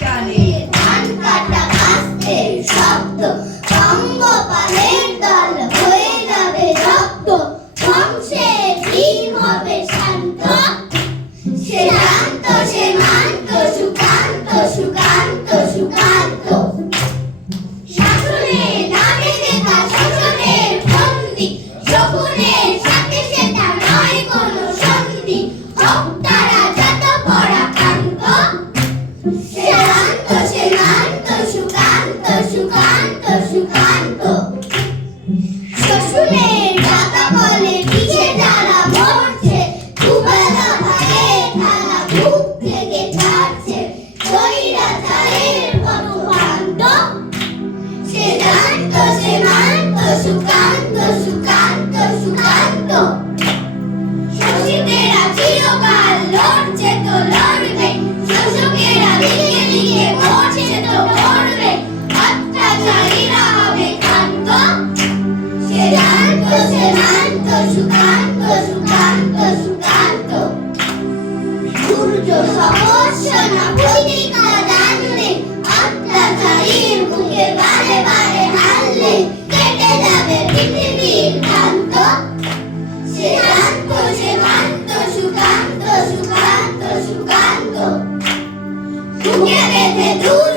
টানে ধান কাটা কাস্তের শব্দ পঙ্গপালের দল হয়ে যাবে রক্ত ধ্বংসের দিন হবে শান্ত সে শান্ত সে মান্ত সুকান্ত সুকান্ত সুকান্ত শাসনে নামে নেতা শোষণের বন্দি শকুনের সাথে সেটা নয় কোনো সন্ধি হোক তারা যত পরাক্রান্ত সে শান্ত সে শান্ত সুকান্ত সুকান্ত সুকান্ত শ্বশুরের দাদা বলে পিছে যারা মরছে দুবেলা ভাইয়ের থালা বুক থেকে ছাড়ছে স্বৈরাচারের মতো বান্ত সে শান্ত সে শান্ত সুকান্ত সুকান্ত সুকান্ত শোষিতেরা চিরকাল লড়ছে তো লড়বে শোষকেরা লিখে লিখে মরছে তো মরবে অত্যাচারীরা হবে ক্ষান্ত সে শান্ত সে শান্ত সুকান্ত সুকান্ত সুকান্ত সূর্য সহস্র না ভূমিকা জানলে অত্যাচারীর মুখে বারে বারে হারলে কেটে যাবে পৃথিবীর ভ্রান্ত সে শান্ত সে শান্ত সুকান্ত সুকান্ত সুকান্ত বুকে বেঁধে দূর